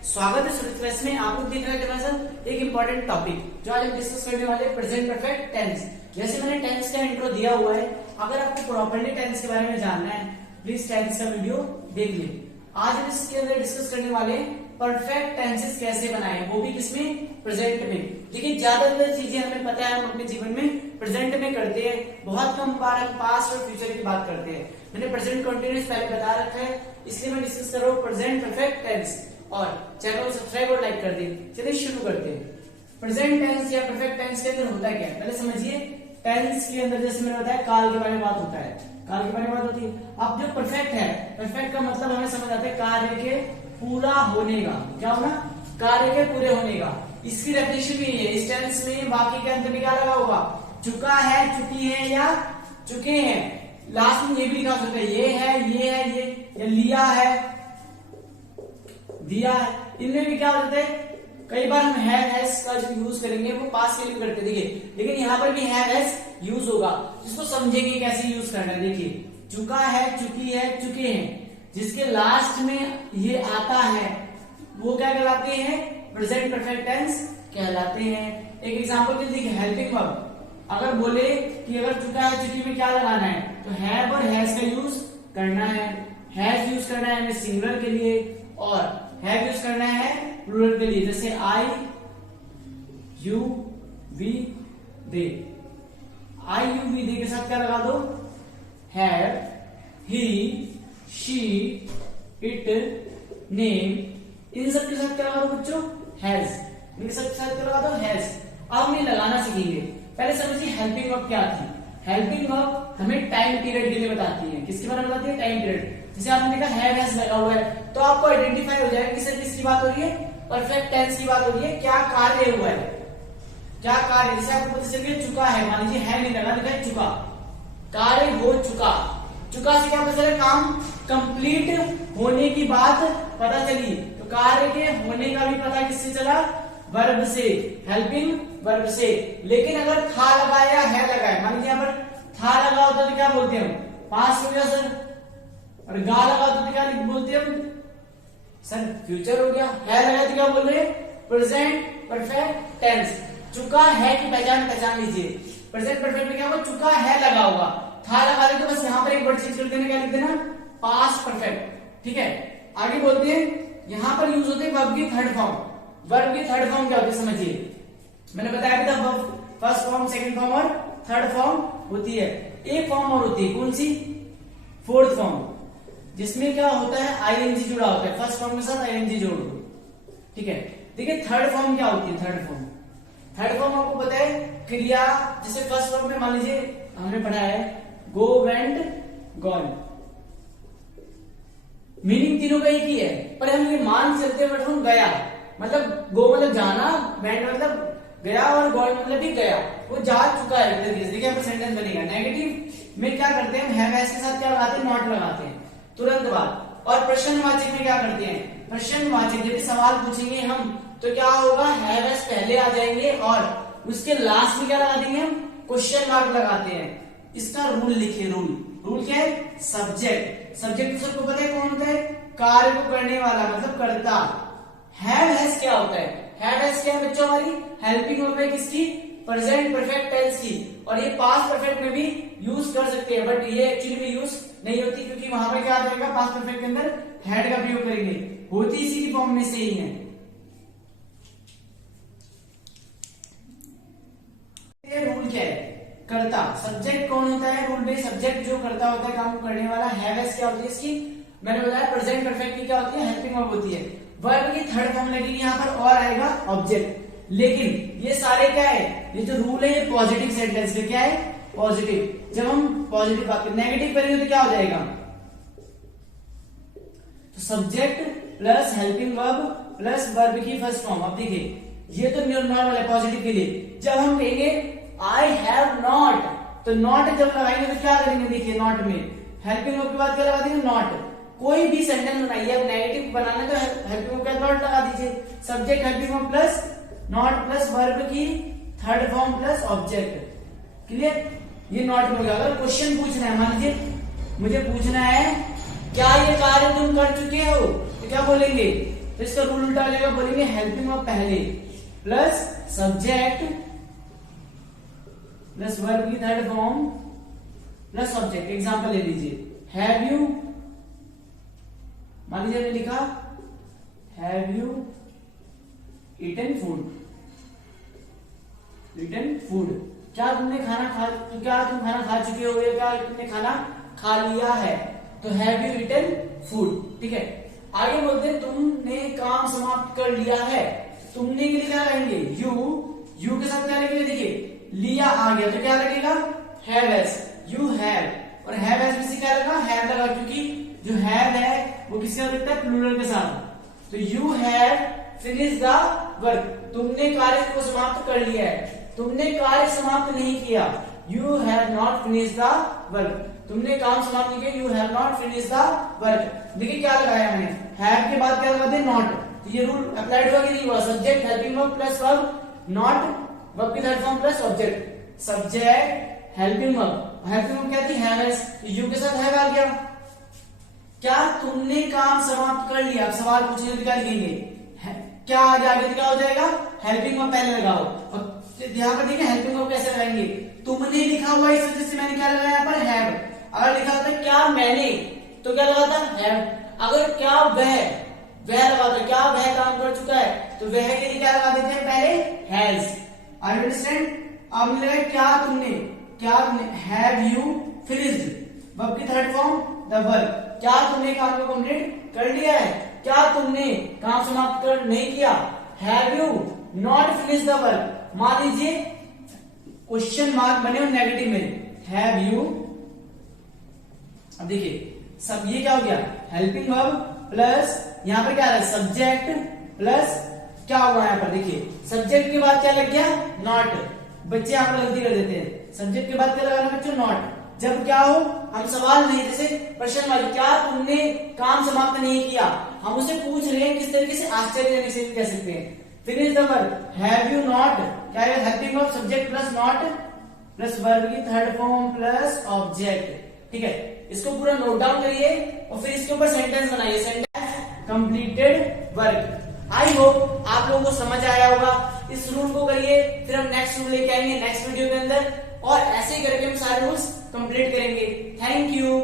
स्वागत है सुरत क्लास में। आप लोग देख रहे हैं सर एक इंपॉर्टेंट टॉपिक जो आज हम डिस्कस करने वाले हैं, प्रेजेंट परफेक्ट टेंस। जैसे मैंने टेंस का इंट्रो दिया हुआ है, अगर आपको प्रॉपर्ली टेंस के बारे में जानना है प्लीज टेंस का वीडियो देख लीजिए। आज हम इसके अंदर डिस्कस करने वाले हैं परफेक्ट टेंसेस कैसे बनाए, वो भी किसमें, प्रेजेंट में। देखिए ज्यादातर चीजें हमें पता है, हम अपने जीवन में प्रेजेंट में करते हैं, बहुत कम बार हम पास्ट और फ्यूचर की बात करते हैं। मैंने प्रेजेंट कंटिन्यूअस पहले बता रखा है, इसलिए मैं डिस्कस कर रहा हूँ प्रेजेंट परफेक्ट टेंस। और चैनल को सब्सक्राइब और लाइक कर दिए। चलिए शुरू करते हैं। प्रेजेंट टेंस या परफेक्ट टेंस के अंदर होता क्या है पहले समझिए। टेंस के अंदर जैसे मैंने बताया काल के बारे में बात होता है, काल के बारे में बात होती है। अब जो परफेक्ट है, परफेक्ट का मतलब हमें समझ आता है कार्य के पूरा होने का। क्या होना, कार्य के पूरे होने का। इसकी डेफिनेशन भी है इस टेंस में, बाकी के अंत में क्या लगा होगा, चुका है, चुकी है या चुके हैं। लास्ट में ये भी लिखा हो सकता है, ये है, ये है, ये या लिया है, दिया है। इनमें भी क्या होता है, कई बार हम हैव हैज का जो यूज करेंगे वो पास्ट के लिए करते हैं, देखिए। लेकिन यहाँ पर भी हैव हैज यूज होगा, जिसको समझेंगे कैसे यूज करना है। देखिए चुका है, चुकी है, चुके हैं, जिसके लास्ट में ये आता है वो क्या कहलाते हैं, प्रेजेंट परफेक्ट टेंस कहलाते हैं। एक एग्जांपल देखिए, हेल्पिंग वर्ब। अगर बोले कि अगर चुका है, चुकी में क्या लगाना है, तो हैव और हैज का यूज करना है। हैज यूज करना है हमें सिंगुलर के लिए और हैव यूज करना है प्लूरल के लिए, जैसे I, you, we, they. I, you, we, they के साथ क्या लगा दो, have, he, she, it, name. इन सब के साथ क्या लगा दो बच्चों, हैज। इनके सब के साथ क्या लगा दो, हैज। अब हम ये लगाना सीखेंगे। पहले समझिए हेल्पिंग वर्ब क्या थी। हेल्पिंग वर्ब हमें टाइम पीरियड के लिए बताती है। किसके बारे में बताती है, टाइम पीरियड। जैसे आपने देखा हैव हैज लगा हुआ है, तो आपको आइडेंटिफाई हो जाएगा कि सर किसकी बात हो रही है, परफेक्ट टेंस की बात हो रही है। क्या कार्य हुआ है, क्या कार्य। जैसे आपको पता चल गया चुका है, मान लीजिए है नहीं लगा, लिखा है चुका, कार्य हो चुका। चुका से क्या पता चला, काम कंप्लीट होने की बात पता चली। तो कार्य के होने का भी पता किससे चला, वर्ब से, हेल्पिंग वर्ब से। लेकिन अगर था लगाया, है लगाया, मान लीजिए यहाँ पर था लगा होता तो क्या बोलते हैं हम, पास्ट हो गया सर। और गा लगा तो क्या बोलते हैं हम, सर फ्यूचर हो गया। है लगा तो क्या बोल रहे हैं, प्रेजेंट परफेक्ट टेंस। चुका है की पहचान लीजिए। प्रेजेंट परफेक्ट में क्या होगा, चुका है लगा हुआ, था लगा दे तो बस यहाँ पर एक वर्ड चेंज कर देना, क्या लिख देना, पास्ट परफेक्ट। ठीक है, आगे बोलते हैं यहाँ पर यूज होते हैं वर्ब की थर्ड फॉर्म। वर्ब की थर्ड फॉर्म क्या होती है समझिए। मैंने बताया था verb first form, second form और थर्ड फॉर्म होती है। एक फॉर्म और होती है, कौन सी, फोर्थ फॉर्म, जिसमें क्या होता है आईएनजी जुड़ा होता है। फर्स्ट फॉर्म के साथ आईएनजी जोड़ दो, ठीक है। देखिए थर्ड फॉर्म क्या होती है, थर्ड फॉर्म, थर्ड फॉर्म आपको पता है क्रिया। जैसे फर्स्ट फॉर्म में मान लीजिए हमने पढ़ा है गो, वेंट, गॉन। मीनिंग तीनों का एक ही है, पर हम ये मान चलते हैं हम गया मतलब गो मतलब जाना, वेंट मतलब गया और गॉन मतलब भी गया, वो जा चुका है। देखिए यहाँ पर सेंटेंस बनेगा। नेगेटिव में क्या करते हैं, हैव हैज के साथ क्या लगाते हैं, नॉट लगाते हैं तुरंत बाद। और प्रश्नवाचक में क्या करते हैं, प्रश्नवाचक जब सवाल पूछेंगे हम तो क्या होगा, हैव हैज पहले आ जाएंगे और उसके लास्ट में क्या लगा देंगे हम, क्वेश्चन मार्क लगाते हैं। इसका रूल लिखिए, रूल क्या है, सब्जेक्ट। सब्जेक्ट सबको पता है कौन होता है, कार्य को करने वाला मतलब कर्ता। हैव हैज क्या होता है, हैव हैज क्या है बच्चों, हमारी हेल्पिंग वर्ब है किसकी, प्रेजेंट परफेक्ट टेंस की। और ये पास्ट परफेक्ट में भी यूज कर सकते हैं, बट ये एक्चुअली में यूज नहीं होती, क्योंकि वहां पर क्या आ जाएगा, पास्ट परफेक्ट के अंदर हैड का प्रयोग करेंगे। होती इसी की फॉर्म में से ही है। ये रूल क्या है, कर्ता। सब्जेक्ट कौन होता है, रूल बेस्ड सब्जेक्ट जो करता होता है, काम करने वाला। हैव हैज क्या होती है इसकी, मैंने बताया प्रेजेंट परफेक्ट की क्या होती है, हेल्पिंग वर्ब होती है। वर्ब की थर्ड फॉर्म लगेगी यहाँ पर और आएगा ऑब्जेक्ट। लेकिन ये सारे क्या है, ये जो रूल है ये पॉजिटिव सेंटेंस में क्या है, पॉजिटिव। जब हम पॉजिटिव बात करें, नेगेटिव करेंगे तो क्या हो जाएगा, तो subject plus helping verb plus verb की फर्स्ट फॉर्म। अब देखिए ये तो नॉर्मल है पॉजिटिव के लिए। जब हम कहेंगे आई हैव नॉट, तो नॉट जब लगाएंगे तो क्या करेंगे, देखिए नॉट में हेल्पिंग वर्ब के बाद क्या लगा देंगे, नॉट। कोई भी सेंटेंस बनाइए, अब नेगेटिव बनाना तो हेल्पिंग वर्ब के बाद नॉट लगा दीजिए। Subject helping verb plus not plus verb की third form plus object. Clear, ये नॉट में होगा। अगर क्वेश्चन पूछना है, मान लीजिए मुझे पूछना है क्या ये कार्य तुम कर चुके हो, तो क्या बोलेंगे, तो इसका रूल उल्टा हो जाएगा, बोलेंगे हेल्पिंग वर्ब पहले प्लस सब्जेक्ट प्लस वर्ब की third form plus object. Example ले लीजिए, हैव यू, मान लीजिए मैंने लिखा have you eaten food, eaten food, क्या तुमने खाना खा, क्या तुम खाना खा चुके हो, या क्या तुमने खाना खा लिया है, तो हैव यू ईटन फूड। ठीक है, आगे बोलते हैं तुमने काम समाप्त कर लिया है। तुमने के लिए क्या लगाएंगे, यू के साथ क्या लगेगा, देखिए लिया आ गया तो क्या लगेगा, हैव एस, यू हैव, और हैव एस में से क्या लगा, हैव लगा, क्योंकि जो हैव है वो किसके साथ लगता है, प्लूरल के साथ। तो you have finish the work, तुमने कार्य को समाप्त कर लिया है। तुमने कार्य समाप्त नहीं किया, you have not finish the work, तुमने काम समाप्त नहीं किया, you have not finish the work. देखिए क्या लगाया मैंने, हैव के बाद क्या लगा दे, नॉट, तो ये रूल अप्लाइड हुआ कि नहीं हुआ, subject helping verb plus verb, not verb की third form plus object, subject helping verb, helping verb क्या थी, हैव एस, यू के साथ हैव आ गया। क्या तुमने काम समाप्त कर लिया, अब सवाल पूछने तो क्या लिखेंगे, क्या आगे आगे क्या हो जाएगा, हेल्पिंग वर्ब पहले लगाओ, और यहाँ पर देखिए हेल्पिंग वर्ब कैसे लगाएंगे, तुमने लिखा हुआ इस वजह से मैंने क्या लगाया यहाँ पर, हैव। अगर लिखा होता क्या मैंने, तो क्या लगाता, हैव। अगर क्या वह लगाता, क्या वह काम कर चुका है, तो वह के लिए क्या लगा देते हैं, पहले हैज। I understand. अब हमने लगाया क्या तुमने, हैव यू फिनिश्ड, वर्ब की थर्ड फॉर्म द वर्ब, क्या तुमने काम को कंप्लीट कर लिया है, क्या तुमने काम समाप्त कर नहीं किया, have you not finish the work. मान लीजिए क्वेश्चन मार्क बने हो नेगेटिव में, हैव यू, अब देखिए सब ये क्या हो गया, हेल्पिंग वर्ब प्लस यहां पर क्या है, सब्जेक्ट प्लस क्या हुआ यहाँ पर, देखिए सब्जेक्ट के बाद क्या लग गया, नॉट। बच्चे यहाँ पर गलती कर देते हैं, सब्जेक्ट के बाद क्या लगाना बच्चों, नॉट। जब क्या हो, हम सवाल नहीं, जैसे प्रश्न वाली, क्या तुमने काम समाप्त नहीं किया, हम उसे पूछ रहे हैं किस तरीके से, आश्चर्यजनक से कह सकते हैं। Finish the work, have you not, क्या है, helping verb subject plus not plus verb की थर्ड फॉर्म प्लस ऑब्जेक्ट। ठीक है, इसको पूरा नोट डाउन करिए और फिर इसके ऊपर सेंटेंस बनाइए, sentence completed work. I hope आप लोगों को समझ आया होगा। इस रूल को करिए, फिर हम नेक्स्ट रूल लेके आएंगे नेक्स्ट वीडियो के अंदर, और ऐसे ही करके हम सारे रूल्स कंप्लीट करेंगे। Thank you.